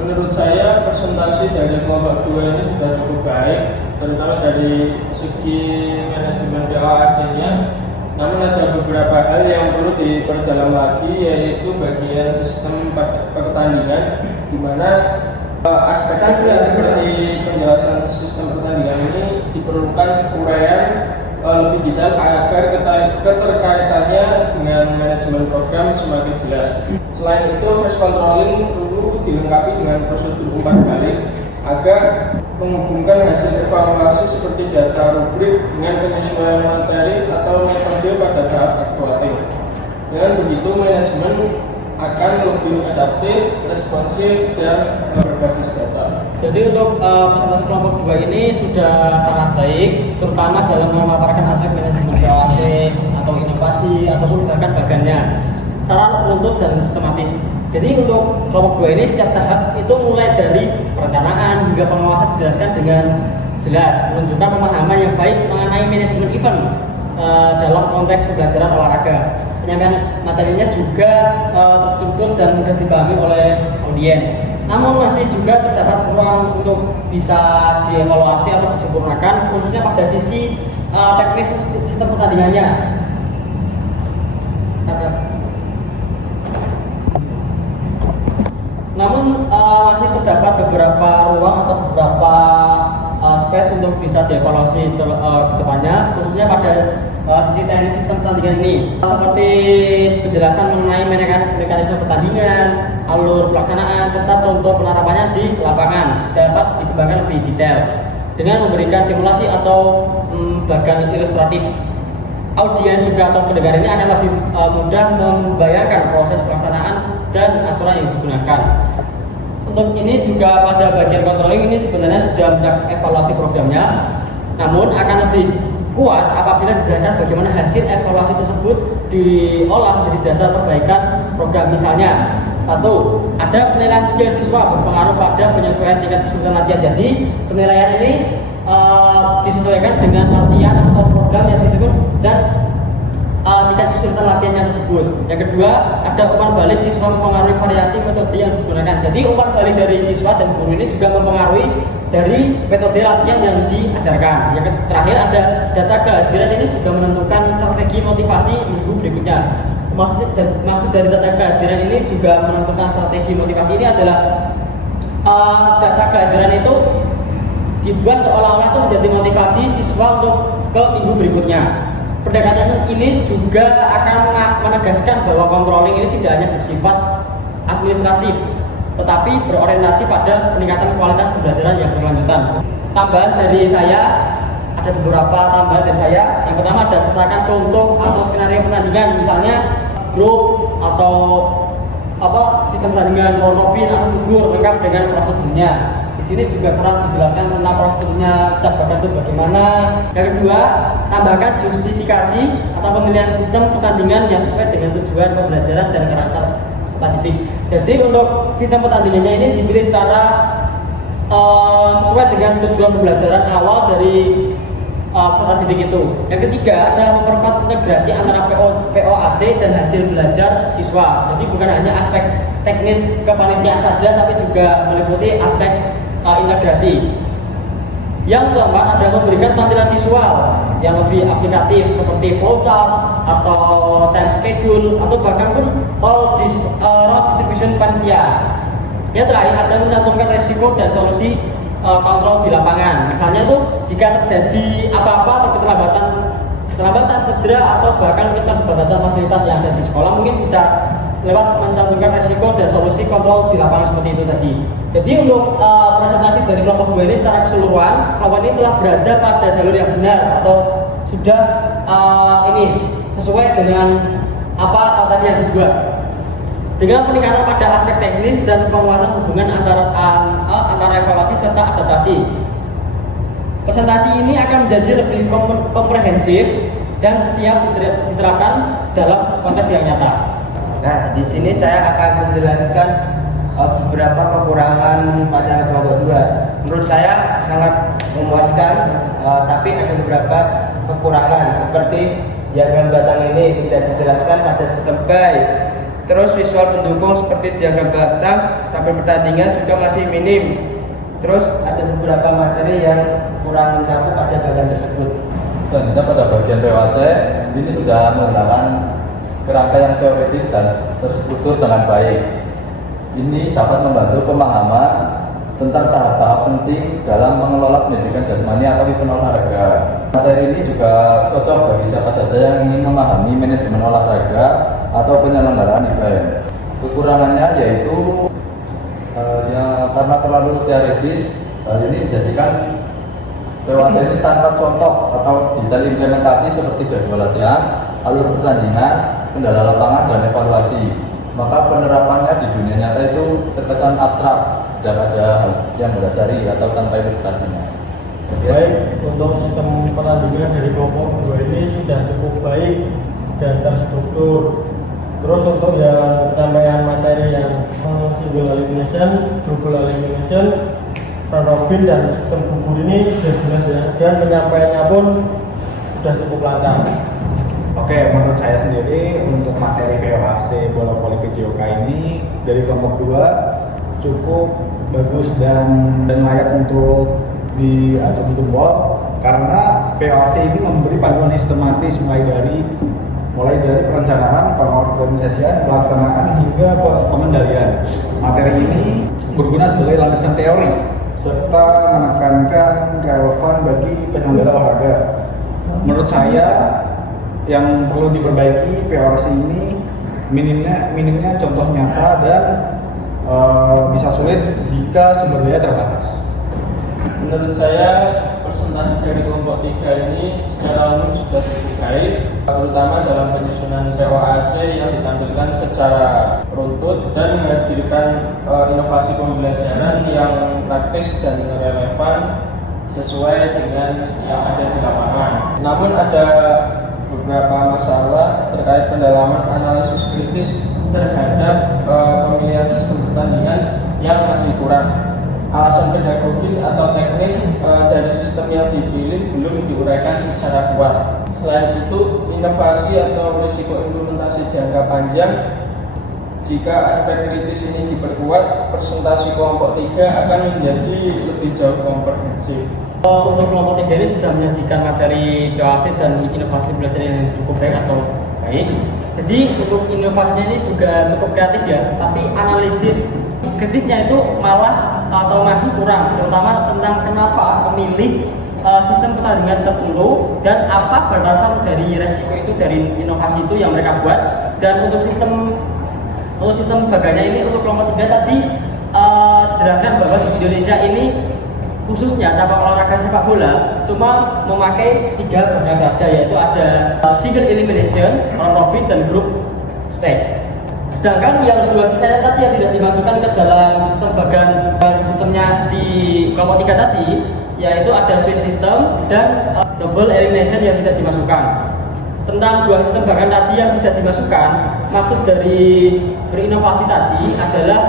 Menurut saya presentasi dari kelompok 2 ini sudah cukup baik, terutama dari segi manajemen POAC-nya. Namun ada beberapa hal yang perlu diperdalam lagi, yaitu bagian sistem pertandingan, di mana aspek seperti penjelasan sistem pertandingan ini diperlukan uraian lebih detail agar keterkaitannya dengan manajemen program semakin jelas. Selain itu, phase controlling perlu dilengkapi dengan prosedur umpan balik agar menghubungkan hasil evaluasi seperti data rubrik dengan penyesuaian materi atau metode pada tahap actuating. Dengan begitu, manajemen akan lebih adaptif, responsif, dan berbasis data. Jadi untuk presentasi kelompok 2 ini sudah sangat baik, terutama dalam memaparkan aspek manajemen POAC atau inovasi ataupun bahkan bagannya secara runtut dan sistematis. Jadi untuk kelompok 2 ini setiap tahap itu mulai dari perencanaan hingga pengawasan dijelaskan dengan jelas, menunjukkan pemahaman yang baik mengenai manajemen event dalam konteks pembelajaran olahraga. Penyampaian materinya juga terstruktur dan mudah dipahami oleh audiens. Namun masih juga terdapat ruang untuk bisa dievaluasi atau disempurnakan, khususnya pada sisi teknis sistem pertandingannya. Namun masih terdapat beberapa ruang atau beberapa space untuk bisa dievaluasi ke depannya, khususnya pada sisi teknis sistem pertandingan ini, seperti penjelasan mengenai mekanisme pertandingan, alur pelaksanaan, serta contoh penerapannya di lapangan dapat dikembangkan lebih detail dengan memberikan simulasi atau bahkan ilustratif. Audiens juga atau pendengar ini akan lebih mudah membayangkan proses pelaksanaan dan aturan yang digunakan. Untuk ini juga pada bagian controlling ini sebenarnya sudah evaluasi programnya, namun akan lebih kuat apabila dijelaskan bagaimana hasil evaluasi tersebut diolah menjadi dasar perbaikan program. Misalnya, satu, ada penilaian skill siswa berpengaruh pada penyesuaian tingkat kesulitan latihan. Jadi penilaian ini disesuaikan dengan latihan atau program yang disebut dan tingkat kesulitan latihannya tersebut. Yang kedua, ada umpan balik siswa mempengaruhi variasi metode yang digunakan. Jadi umpan balik dari siswa dan guru ini juga mempengaruhi dari metode latihan yang diajarkan. Yang terakhir, ada data kehadiran ini juga menentukan strategi motivasi minggu berikutnya. Maksud dari data kehadiran ini juga menentukan strategi motivasi ini adalah data kehadiran itu dibuat seolah-olah itu menjadi motivasi siswa untuk ke minggu berikutnya. Pendekatan ini juga akan menegaskan bahwa controlling ini tidak hanya bersifat administratif, tetapi berorientasi pada peningkatan kualitas pembelajaran yang berkelanjutan. Tambahan dari saya, ada beberapa tambahan dari saya. Yang pertama, ada sertakan contoh atau skenario pertandingan, misalnya grup atau sistem pertandingan monopin atau gugur lengkap dengan prosedurnya. Di sini juga kurang dijelaskan tentang prosedurnya setiap bagian itu bagaimana. Yang kedua, tambahkan justifikasi atau pemilihan sistem pertandingan yang sesuai dengan tujuan pembelajaran dan karakter peserta didik. Jadi untuk sistem pertandingannya ini dipilih secara sesuai dengan tujuan pembelajaran awal dari peserta didik itu. Yang ketiga, ada memperkuat integrasi antara POAC dan hasil belajar siswa. Jadi bukan hanya aspek teknis kepanitiaan saja, tapi juga meliputi aspek integrasi. Yang keempat, ada memberikan tampilan visual yang lebih aplikatif seperti flowchart atau time schedule atau bahkan pun role distribution panitia. Yang terakhir, ada mencantumkan resiko dan solusi kontrol di lapangan. Misalnya tuh jika terjadi apa-apa atau keterlambatan, cedera atau bahkan keterbatasan fasilitas yang ada di sekolah, mungkin bisa lewat mencantumkan resiko dan solusi kontrol di lapangan seperti itu tadi. Jadi untuk presentasi dari kelompok 2 ini secara keseluruhan, kelompok ini telah berada pada jalur yang benar atau sudah ini sesuai dengan apa tadi yang dibuat. Dengan peningkatan pada aspek teknis dan penguatan hubungan antara evaluasi serta adaptasi. Presentasi ini akan menjadi lebih komprehensif dan siap diterapkan dalam konteks yang nyata. Nah, di sini saya akan menjelaskan beberapa kekurangan pada kelompok 2. Menurut saya sangat memuaskan, tapi ada beberapa kekurangan seperti diagram batang ini tidak dijelaskan pada sistem BAI. Terus visual pendukung seperti diagram batang, tabel pertandingan juga masih minim. Terus ada beberapa materi yang kurang mencakup pada bagian tersebut. Selanjutnya pada bagian POAC ini sudah menggunakan kerangka yang teoritis dan terstruktur dengan baik. Ini dapat membantu pemahaman tentang tahap-tahap penting dalam mengelola pendidikan jasmani atau event olahraga. Materi ini juga cocok bagi siapa saja yang ingin memahami manajemen olahraga atau penyelenggaraan event. Kekurangannya yaitu ya karena terlalu teoritis, ini menjadikan POAC ini tanpa contoh atau detail implementasi seperti jadwal latihan, alur pertandingan, kendala lapangan, dan evaluasi. Maka penerapannya di dunia nyata itu terkesan abstrak, tidak ada hal yang mendasari atau tanpa ilustrasinya. Baik, untuk sistem pertandingan dari kelompok 2 ini sudah cukup baik dan terstruktur. Terus untuk yang penyampaian materi yang single elimination, double elimination, round robin dan sistem gugur ini sudah jelas ya, dan penyampaiannya pun sudah cukup lancar. Oke, menurut saya sendiri untuk materi POAC bola voli PJOK ini dari kelompok 2 cukup bagus dan layak untuk diatur jempol karena POAC ini memberi panduan sistematis mulai dari perencanaan, pengorganisasian, pelaksanaan hingga pengendalian. Materi ini berguna sebagai landasan teori serta menekankan relevan bagi penyelenggara olahraga. Menurut saya yang perlu diperbaiki POAC ini minimnya contoh nyata dan bisa sulit jika sumber daya terbatas. Menurut saya presentasi dari kelompok 3 ini secara umum sudah cukup baik, terutama dalam penyusunan POAC yang ditampilkan secara runtut dan menghadirkan inovasi pembelajaran yang praktis dan relevan sesuai dengan yang ada di lapangan. Namun ada beberapa masalah terkait pendalaman analisis kritis terhadap pemilihan sistem pertandingan yang masih kurang. Alasan pedagogis atau teknis dari sistem yang dipilih belum diuraikan secara kuat. Selain itu, inovasi atau risiko implementasi jangka panjang, jika aspek kritis ini diperkuat, presentasi kelompok 3 akan menjadi lebih jauh komprehensif. Untuk kelompok 3 ini sudah menyajikan materi POAC dan inovasi belajar yang cukup baik atau baik. Jadi untuk inovasinya ini juga cukup kreatif ya, tapi analisis kritisnya itu malah atau masih kurang, terutama tentang kenapa memilih sistem pertandingan tertentu dan apa batasan dari resiko itu dari inovasi itu yang mereka buat. Dan untuk sistem baganya ini untuk kelompok 3 tadi dijelaskan bahwa di Indonesia ini khususnya cabang olahraga sepak bola cuma memakai 3 bagan saja, yaitu ada single elimination, round robin, dan group stage. Sedangkan yang 2 sisanya tadi yang tidak dimasukkan ke dalam sistem bagan sistemnya di kelompok 3 tadi, yaitu ada switch system dan double elimination yang tidak dimasukkan. Tentang 2 sistem bagan tadi yang tidak dimasukkan, maksud dari berinovasi tadi adalah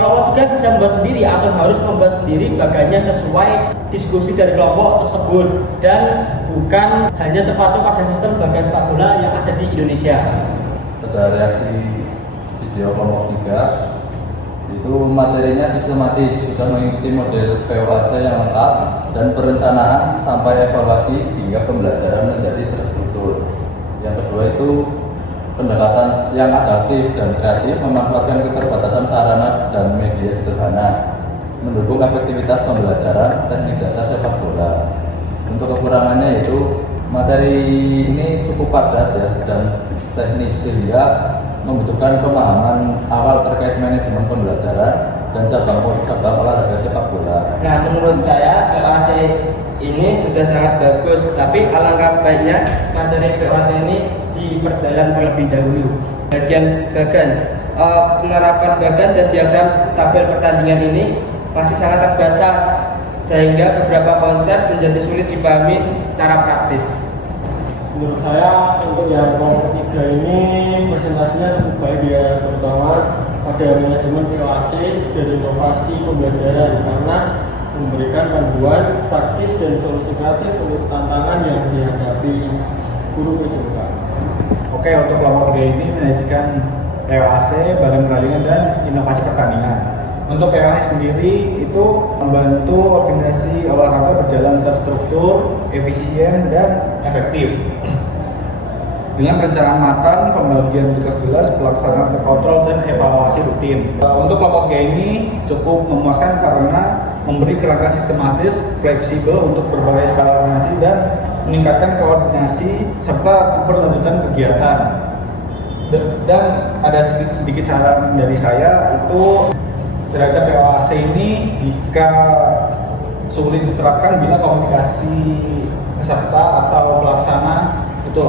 kelompok 3 bisa membuat sendiri atau harus membuat sendiri bagannya sesuai diskusi dari kelompok tersebut dan bukan hanya terpacu pada sistem bagan sepak bola yang ada di Indonesia. Pada reaksi video kelompok 3 itu materinya sistematis, sudah mengikuti model POAC yang lengkap dan perencanaan sampai evaluasi hingga pembelajaran menjadi terstruktur. Yang kedua itu pendekatan yang adaptif dan kreatif, memanfaatkan keterbatasan sarana dan media sederhana, mendukung efektivitas pembelajaran teknik dasar sepak bola. Untuk kekurangannya yaitu materi ini cukup padat ya dan teknis sehingga membutuhkan pemahaman awal terkait manajemen pembelajaran dan cabang olahraga sepak bola. Nah, menurut saya POAC ini sudah sangat bagus, tapi alangkah baiknya materi POAC ini diperdalam terlebih dahulu. Bagian bagan, penerapan bagan dan diagram tabel pertandingan ini masih sangat terbatas, sehingga beberapa konsep menjadi sulit dipahami secara praktis. Menurut saya untuk yang kelompok 3 ini presentasinya cukup baik ya, terutama pada manajemen POAC dan inovasi pembelajaran karena memberikan panduan praktis dan solusi kreatif untuk tantangan yang dihadapi guru PJOK. Oke, untuk kelompok 3 ini menyajikan POAC, Badan Pertandingan dan Inovasi Pertandingan. Untuk POAC sendiri itu membantu organisasi olahraga berjalan terstruktur, efisien, dan efektif. Dengan perencanaan matang, pembagian tugas jelas, pelaksanaan terkontrol, dan evaluasi rutin. Untuk kelompok G ini cukup memuaskan karena memberi kerangka sistematis, fleksibel untuk berbagai skala organisasi dan meningkatkan koordinasi serta keberlanjutan kegiatan. Dan ada sedikit saran dari saya itu terhadap POAC ini, jika sulit diterapkan bila komunikasi peserta atau pelaksana itu.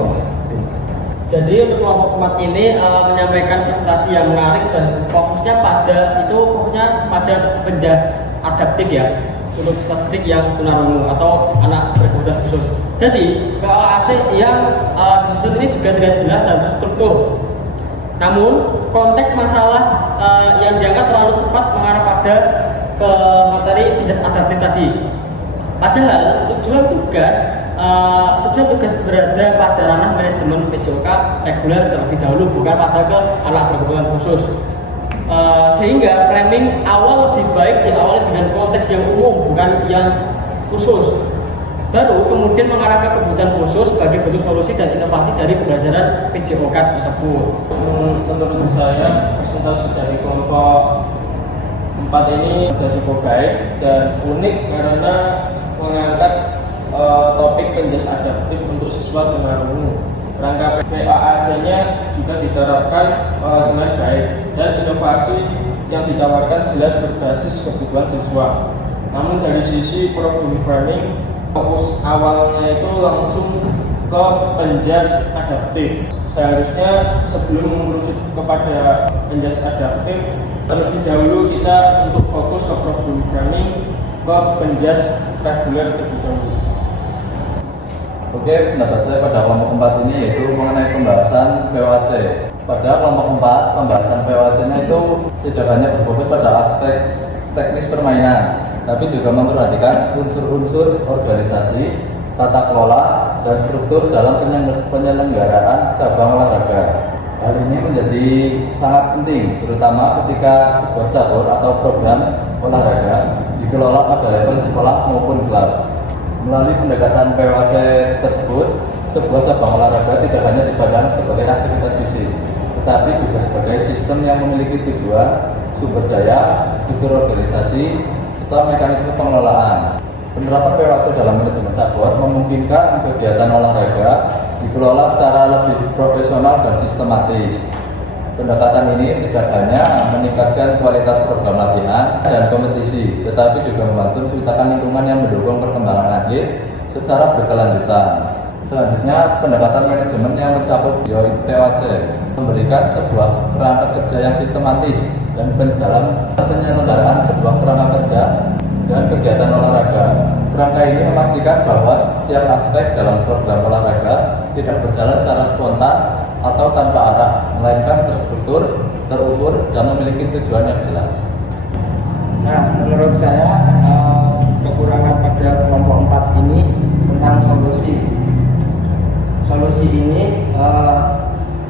Jadi untuk kelompok 4 ini menyampaikan presentasi yang menarik dan fokusnya pada penjas adaptif ya, untuk statistik yang tunarungu atau anak berkebutuhan khusus. Jadi POAC yang disusun ini juga tidak jelas dan terstruktur. Namun konteks masalah yang diangkat terlalu cepat mengarah pada ke materi penjas adaptif tadi. Padahal tujuan tugas berada pada ranah manajemen PJOK reguler terlebih dahulu, bukan pada ke anak berkebutuhan khusus. Sehingga framing awal lebih baik diawali dengan konteks yang umum, bukan yang khusus. Baru kemudian mengarah ke kebutuhan khusus sebagai bentuk solusi dan inovasi dari pembelajaran PJOK tersebut. Menurut saya presentasi dari kelompok 4 ini sudah cukup baik dan unik karena mengangkat topik penjas adaptif untuk siswa tunarungu. Rangka POAC-nya juga diterapkan dengan baik dan inovasi yang ditawarkan jelas berbasis kebutuhan siswa. Namun dari sisi problem framing, fokus awalnya itu langsung ke penjas adaptif. Seharusnya sebelum merujuk kepada penjas adaptif, terlebih dahulu kita untuk fokus ke problem framing, ke penjas reguler terlebih dahulu. Oke, pendapat saya pada kelompok 4 ini yaitu mengenai pembahasan POAC. Pada kelompok 4, pembahasan POAC-nya itu tidak hanya berfokus pada aspek teknis permainan, tapi juga memperhatikan unsur-unsur organisasi, tata kelola, dan struktur dalam penyelenggaraan cabang olahraga. Hal ini menjadi sangat penting, terutama ketika sebuah cabur atau program olahraga dikelola pada level sekolah maupun klub. Melalui pendekatan POAC tersebut, sebuah cabang olahraga tidak hanya dipandang sebagai aktivitas fisik, tetapi juga sebagai sistem yang memiliki tujuan, sumber daya, struktur organisasi, serta mekanisme pengelolaan. Penerapan POAC dalam manajemen cabur memungkinkan kegiatan olahraga dikelola secara lebih profesional dan sistematis. Pendekatan ini tidak hanya meningkatkan kualitas program latihan dan kompetisi, tetapi juga membantu menciptakan lingkungan yang mendukung perkembangan atlet secara berkelanjutan. Selanjutnya, pendekatan manajemen yang mencakup POAC memberikan sebuah kerangka kerja yang sistematis dan dalam penyelenggaraan sebuah kerangka kerja dan kegiatan olahraga. Kerangka ini memastikan bahwa setiap aspek dalam program olahraga tidak berjalan secara spontan atau tanpa arah, melainkan terstruktur, terukur, dan memiliki tujuan yang jelas. Nah, menurut saya kekurangan pada kelompok 4 ini tentang solusi. Solusi ini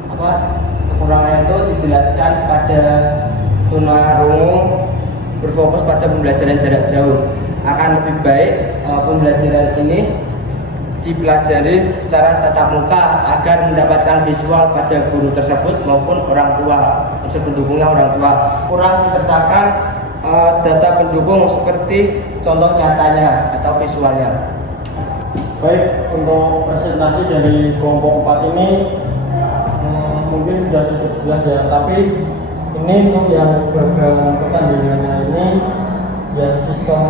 kekurangannya itu dijelaskan pada tunarungu berfokus pada pembelajaran jarak jauh. Akan lebih baik pembelajaran ini dipelajari secara tatap muka agar mendapatkan visual pada guru tersebut maupun orang tua, unsur pendukungnya orang tua. Kurang disertakan data pendukung seperti contoh nyatanya atau visualnya. Baik, untuk presentasi dari kelompok 4 ini mungkin sudah cukup jelas ya, tapi ini untuk yang gagal pertandingannya ini yang sistem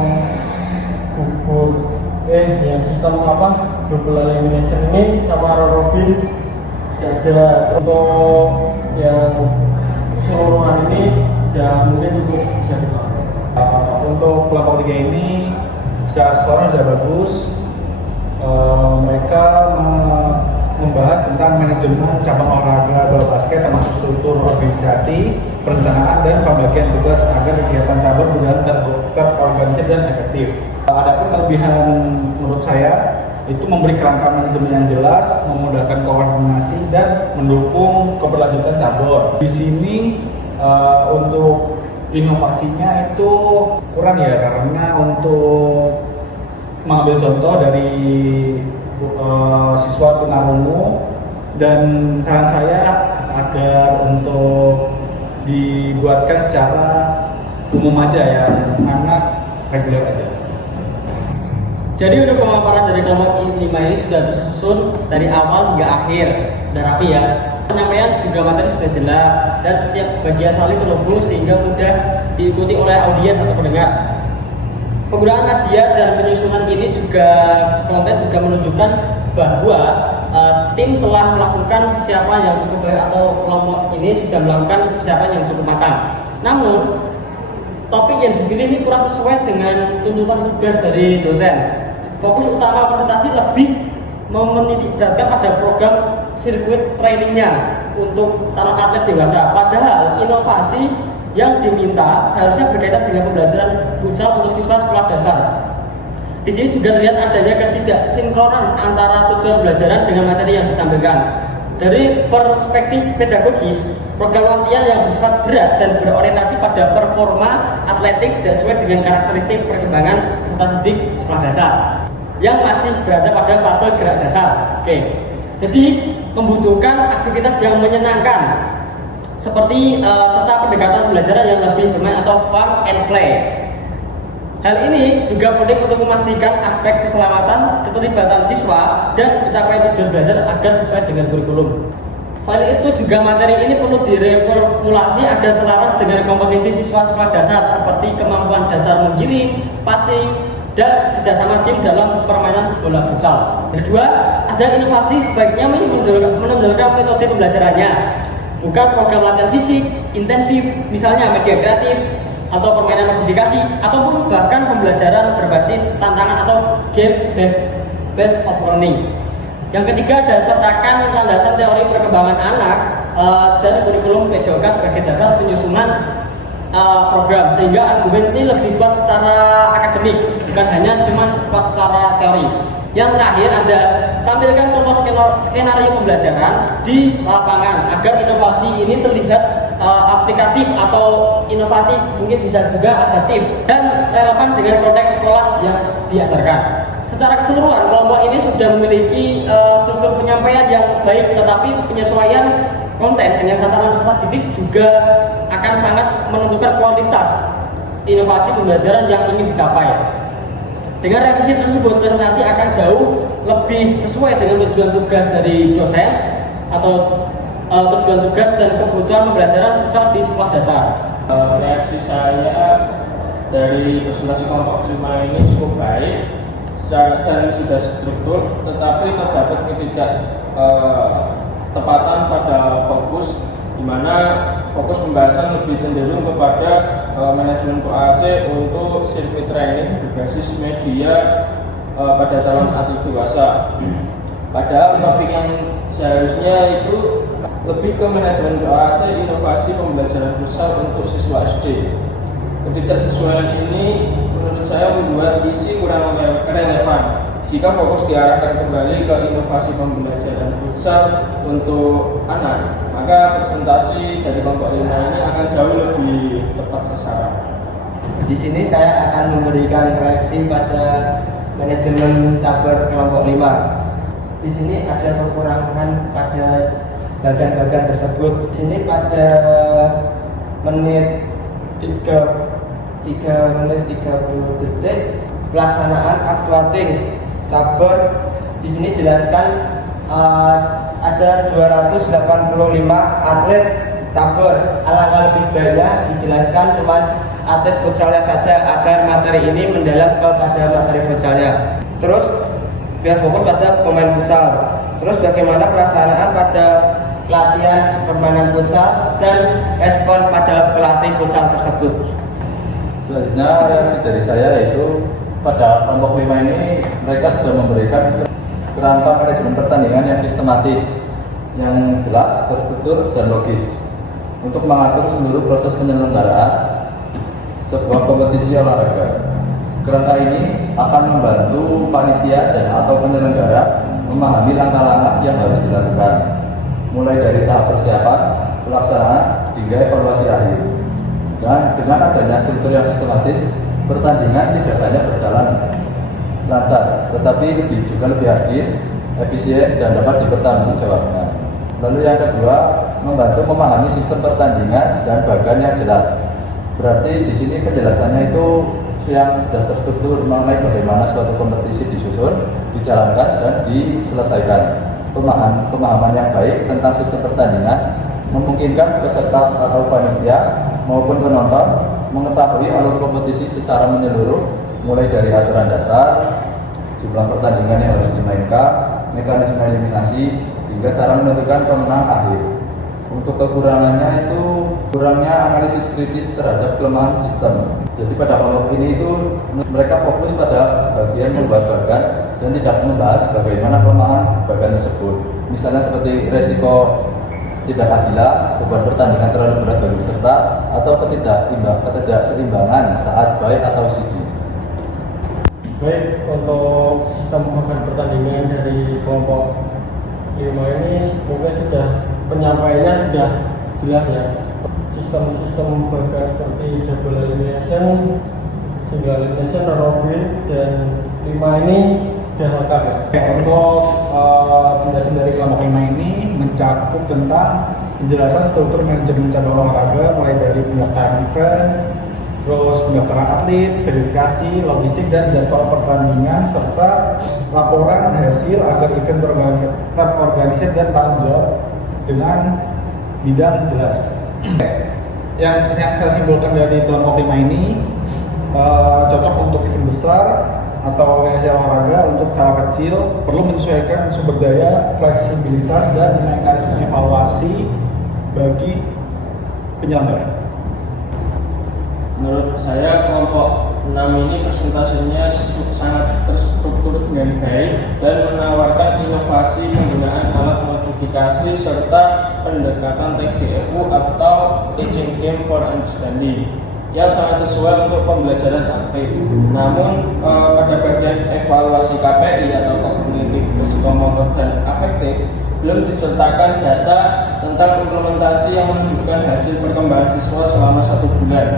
yang sistem double elimination ini sama Robin tidak ada. Untuk yang keseluruhan ini ya mungkin cukup bisa dipakai. Untuk kelompok 3 ini secara keseluruhan sudah bagus. Mereka membahas tentang manajemen cabang olahraga bola basket termasuk struktur organisasi, perencanaan, dan pembagian tugas agar kegiatan cabur berjalan terorganisir dan efektif. Adapun kelebihan menurut saya itu memberi kerangka manajemen yang jelas, memudahkan koordinasi dan mendukung keberlanjutan cabur. Di sini untuk inovasinya itu kurang ya, karena untuk mengambil contoh dari siswa tunarungu, dan saran saya agar untuk dibuatkan secara umum aja ya, anak reguler aja. Jadi untuk pemaparan dari kelompok 5 ini sudah tersusun dari awal hingga akhir, sudah rapi ya. Penyampaian juga materi sudah jelas dan setiap bagian saling terhubung sehingga mudah diikuti oleh audiens atau pendengar. Penggunaan media dan penyusunan ini juga konten juga menunjukkan bahwa tim telah melakukan persiapan yang cukup baik atau kelompok ini sudah melakukan persiapan yang cukup matang. Namun topik yang dipilih ini kurang sesuai dengan tuntutan tugas dari dosen. Fokus utama presentasi lebih menitikberatkan pada program sirkuit trainingnya untuk calon atlet dewasa. Padahal inovasi yang diminta seharusnya berkaitan dengan pembelajaran futsal untuk siswa sekolah dasar. Di sini juga terlihat adanya ketidaksinkronan antara tujuan pembelajaran dengan materi yang ditampilkan. Dari perspektif pedagogis, program latihan yang bersifat berat dan berorientasi pada performa atletik tidak sesuai dengan karakteristik perkembangan serta didik sekolah dasar yang masih berada pada fase gerak dasar. Oke, jadi membutuhkan aktivitas yang menyenangkan seperti serta pendekatan pembelajaran yang lebih bermain atau fun and play. Hal ini juga penting untuk memastikan aspek keselamatan, keterlibatan siswa, dan pencapaian tujuan belajar agar sesuai dengan kurikulum. Selain itu juga materi ini perlu direformulasi agar selaras dengan kompetensi siswa sekolah dasar seperti kemampuan dasar menggiring, passing, dan kerjasama tim dalam permainan bola futsal. Kedua, ada inovasi sebaiknya menonjolkan metode pembelajarannya, bukan program latihan fisik intensif, misalnya media kreatif atau permainan modifikasi, ataupun bahkan pembelajaran berbasis tantangan atau game based of learning. Yang ketiga, ada sertakan landasan teori perkembangan anak dan kurikulum PJOK sebagai dasar penyusunan program, sehingga argumen ini lebih kuat secara akademik, bukan hanya cuma kuat secara teori. Yang terakhir, ada tampilkan contoh skenario pembelajaran di lapangan agar inovasi ini terlihat aplikatif atau inovatif, mungkin bisa juga adaptif dan relevan dengan konteks sekolah yang diajarkan. Secara keseluruhan, kelompok ini sudah memiliki struktur penyampaian yang baik, tetapi penyesuaian konten dengan sasaran peserta didik juga akan sangat menentukan kualitas inovasi pembelajaran yang ingin dicapai. Dengan revisi tersebut, presentasi akan jauh lebih sesuai dengan tujuan tugas dari dosen atau tujuan tugas dan kebutuhan pembelajaran futsal di sekolah dasar. Reaksi saya dari presentasi kelompok 5 ini cukup baik dan sudah struktur, tetapi terdapat ketidak tepatan pada fokus, di mana fokus pembahasan lebih cenderung kepada manajemen PAC untuk sirkuit training berbasis media pada calon atlet dewasa. Padahal topik yang seharusnya itu lebih ke manajemen PAC, inovasi pembelajaran futsal untuk siswa SD. Ketidaksesuaian ini menurut saya membuat isi kurang relevan. Jika fokus diarahkan kembali ke inovasi pembelajaran futsal untuk anak, maka presentasi dari kelompok 5 ini akan jauh lebih tepat sasaran. Di sini saya akan memberikan reaksi pada manajemen cabur kelompok 5. Di sini ada kekurangan pada bagian-bagian tersebut. Di sini pada menit 3 menit 30 detik pelaksanaan aktuating cabur. Di sini jelaskan ada 285 atlet cabur. Alangkah lebih baiknya dijelaskan cuma atlet futsalnya saja agar materi ini mendalam kepada materi futsalnya. Terus biar fokus pada pemain futsal. Terus bagaimana pelaksanaan pada pelatihan permainan futsal dan respon pada pelatih futsal tersebut. Selanjutnya reaksi dari saya yaitu pada kelompok 5 ini mereka sudah memberikan kerangka manajemen pertandingan yang sistematis, yang jelas, terstruktur, dan logis untuk mengatur seluruh proses penyelenggaraan sebuah kompetisi olahraga. Kerangka ini akan membantu panitia dan atau penyelenggara memahami langkah-langkah yang harus dilakukan, mulai dari tahap persiapan, pelaksanaan, hingga evaluasi akhir. Dan dengan adanya struktur yang sistematis, pertandingan tidak hanya berjalan lancar, tetapi juga lebih adil, efisien, dan dapat dipertanggungjawabkan. Lalu yang kedua, membantu memahami sistem pertandingan dan bagan yang jelas. Berarti di sini penjelasannya itu yang sudah terstruktur mengenai bagaimana suatu kompetisi disusun, dijalankan, dan diselesaikan. Pemahaman yang baik tentang sistem pertandingan memungkinkan peserta atau panitia maupun penonton mengetahui alur kompetisi secara menyeluruh, mulai dari aturan dasar, jumlah pertandingan yang harus dimainkan, mekanisme eliminasi, hingga cara menentukan pemenang akhir. Untuk kekurangannya itu kurangnya analisis kritis terhadap kelemahan sistem. Jadi pada kelompok ini itu mereka fokus pada bagian membuat bagan dan tidak membahas bagaimana kelemahan bagan tersebut. Misalnya seperti resiko ketidakadilan, beban pertandingan terlalu berat bagi peserta, atau ketidakseimbangan saat baik atau CD. Baik, untuk sistem bagan pertandingan dari kelompok 5 ini mungkin sudah penyampaiannya sudah jelas ya. Sistem bagan seperti double elimination, single elimination, robin, dan 5 ini sudah lengkap ya. Untuk penjelasan dari kelompok 5 ini mencakup tentang penjelasan struktur manajemen cabang olahraga, mulai dari pendaftaran event, terus pendaftaran atlet, verifikasi, logistik, dan jadwal pertandingan, serta laporan hasil agar event terorganisir dan tanggung jawab dengan bidang jelas. Yang saya simpulkan dari kelompok 5 ini cocok untuk event besar atau organisasi olahraga. Untuk hal kecil perlu menyesuaikan sumber daya, fleksibilitas, dan mekanisme evaluasi bagi penyelenggara. Menurut saya kelompok 6 ini presentasinya sangat terstruktur dengan baik dan menawarkan inovasi penggunaan alat modifikasi serta pendekatan TGFU atau Teaching Game for Understanding yang sangat sesuai untuk pembelajaran aktif. Namun pada bagian evaluasi KPI atau kognitif, psikomotor, dan afektif belum disertakan data tentang implementasi yang menunjukkan hasil perkembangan siswa selama 1 bulan.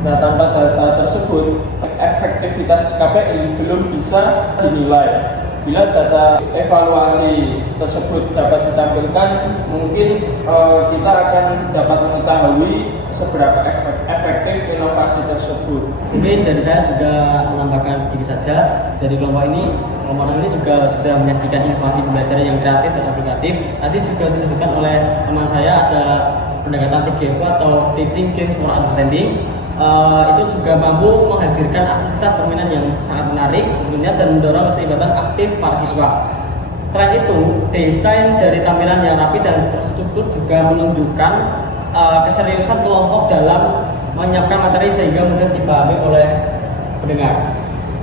Nah, tanpa data tersebut, efektivitas KPI belum bisa dinilai. Bila data evaluasi tersebut dapat ditampilkan, mungkin kita akan dapat mengetahui seberapa efektif inovasi tersebut. Mungkin dari saya juga menambahkan sedikit saja dari kelompok ini. Kelompok ini juga sudah menyajikan inovasi pembelajaran yang kreatif dan aplikatif. Tadi juga disebutkan oleh teman saya ada pendekatan TGFU atau Teaching Games for Understanding. Itu juga mampu menghadirkan aktivitas permainan yang sangat menarik tentunya dan mendorong keterlibatan aktif para siswa. Selain itu, desain dari tampilan yang rapi dan terstruktur juga menunjukkan keseriusan kelompok dalam menyiapkan materi sehingga mudah dipahami oleh pendengar.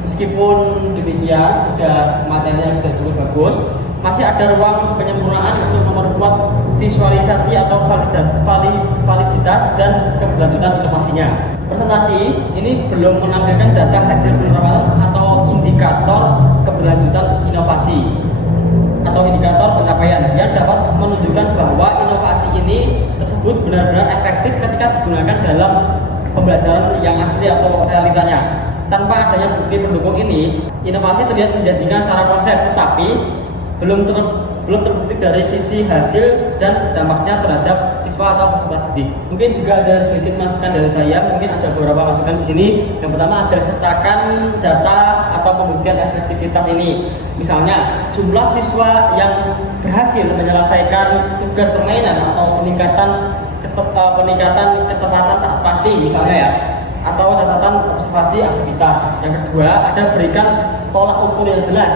Meskipun demikian, materinya sudah cukup bagus, masih ada ruang penyempurnaan untuk memperkuat visualisasi atau validitas dan keberlanjutan inovasinya. Presentasi ini belum menampilkan data hasil penerapan atau indikator keberlanjutan inovasi atau indikator pencapaian yang dapat menunjukkan bahwa inovasi ini tersebut benar-benar efektif ketika digunakan dalam pembelajaran yang asli atau realitanya. Tanpa adanya bukti pendukung ini, inovasi terlihat menjanjikan secara konsep, tetapi belum terbukti dari sisi hasil dan dampaknya terhadap siswa atau peserta didik. Mungkin juga ada sedikit masukan dari saya, mungkin ada beberapa masukan di sini. Yang pertama ada sertakan data atau pembuktian efektivitas ini. Misalnya jumlah siswa yang berhasil menyelesaikan tugas permainan atau peningkatan ketepatan saat passing misalnya ya, atau catatan observasi aktivitas. Yang kedua ada berikan tolak ukur yang jelas.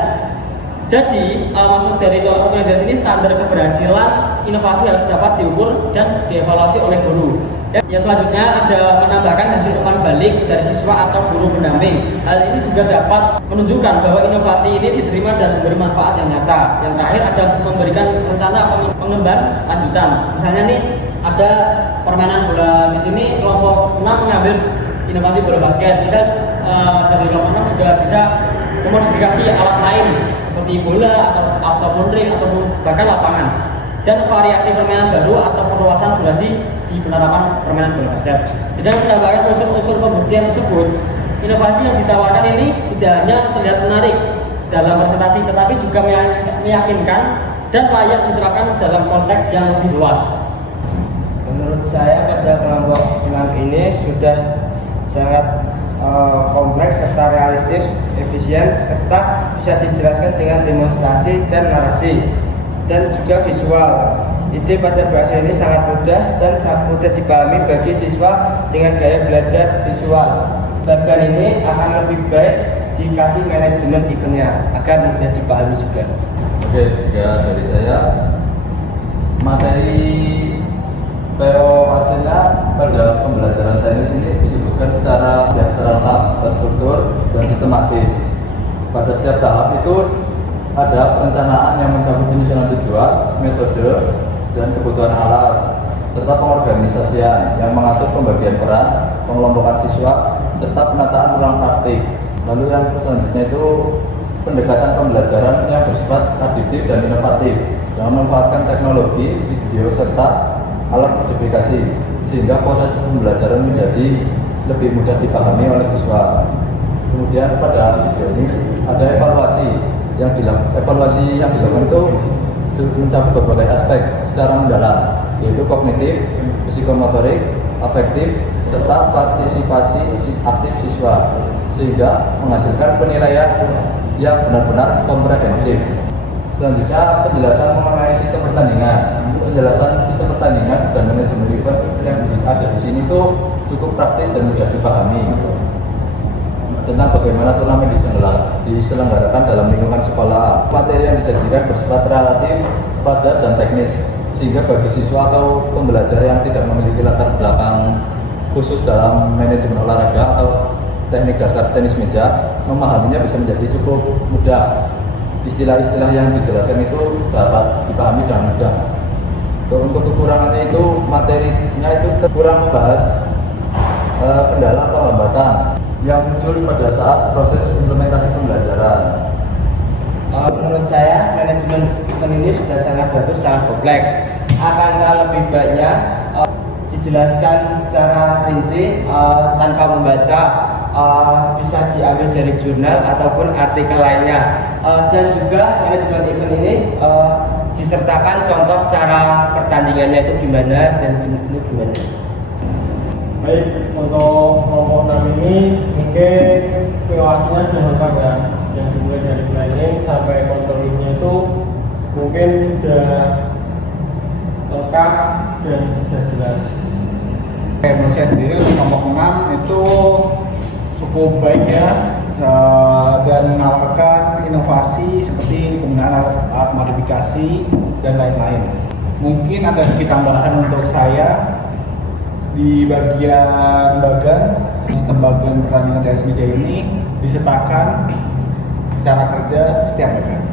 Jadi maksud dari tolak ukur yang jelas ini standar keberhasilan inovasi harus dapat diukur dan dievaluasi oleh guru. Yang selanjutnya ada menambahkan hasil umpan balik dari siswa atau guru pendamping. Hal ini juga dapat menunjukkan bahwa inovasi ini diterima dan memberi manfaat yang nyata. Yang terakhir ada memberikan rencana pengembangan lanjutan. Misalnya nih ada permainan bola di sini, kelompok 6 mengambil inovasi bola basket. Misal dari kelompok 6 juga bisa memodifikasi alat lain seperti bola ataupun ring ataupun bahkan lapangan, dan variasi permainan baru atau perluasan durasi di penerapan permainan bola basket. Dengan menambahkan unsur-unsur pembuktian tersebut, inovasi yang ditawarkan ini tidak hanya terlihat menarik dalam presentasi, tetapi juga meyakinkan dan layak diterapkan dalam konteks yang lebih luas. Menurut saya pada kelompok 6 ini sudah sangat kompleks serta realistis, efisien, serta bisa dijelaskan dengan demonstrasi dan narasi, dan juga visual. Ide pada bahasa ini sangat mudah dan sangat mudah dipahami bagi siswa dengan gaya belajar visual. Bagian ini akan lebih baik dikasih manajemen eventnya agar mudah dipahami juga. Oke, jika dari saya materi POAC-nya pada pembelajaran teknis ini disebutkan secara lengkap, terstruktur, dan sistematis. Pada setiap tahap itu ada perencanaan yang mencakup penyusunan tujuan, metode, dan kebutuhan alat, serta pengorganisasian yang mengatur pembagian peran, pengelompokan siswa, serta penataan ruang praktik. Lalu yang selanjutnya itu pendekatan pembelajaran yang bersifat adiktif dan inovatif, yang memanfaatkan teknologi, video, serta alat modifikasi, sehingga proses pembelajaran menjadi lebih mudah dipahami oleh siswa. Kemudian pada video ini ada evaluasi yang dilakukan itu mencakup berbagai aspek secara mendalam, yaitu kognitif, psikomotorik, afektif, serta partisipasi aktif siswa, sehingga menghasilkan penilaian yang benar-benar komprehensif. Selanjutnya penjelasan mengenai sistem pertandingan. Penjelasan sistem pertandingan dan manajemen event yang ada di sini tuh cukup praktis dan mudah dipahami. Tentang bagaimana turnamen diselenggarakan dalam lingkungan sekolah. Materi yang disajikan bersifat relatif, padat, dan teknis, sehingga bagi siswa atau pembelajar yang tidak memiliki latar belakang khusus dalam manajemen olahraga atau teknik dasar tenis meja, memahaminya bisa menjadi cukup mudah. Istilah-istilah yang dijelaskan itu dapat dipahami dengan mudah. Untuk kekurangannya itu materinya itu kurang membahas kendala atau hambatan yang muncul pada saat proses implementasi pembelajaran. Menurut saya manajemen event ini sudah sangat bagus, sangat kompleks. Akankah lebih banyak dijelaskan secara rinci tanpa membaca, bisa diambil dari jurnal ataupun artikel lainnya, dan juga manajemen event ini disertakan contoh cara pertandingannya itu gimana dan ini gimana. Baik, untuk kelompok 6 ini mungkin POAC-nya sudah lengkap ya, yang dimulai dari planning sampai controlling-nya itu mungkin sudah lengkap dan sudah jelas. Menurut saya sendiri untuk kelompok 6 itu cukup baik ya, dan menawarkan inovasi seperti penggunaan alat modifikasi dan lain-lain. Mungkin ada sedikit tambahan untuk saya di bagian sistem bagian pertandingan tenis meja ini disertakan cara kerja setiap bagian.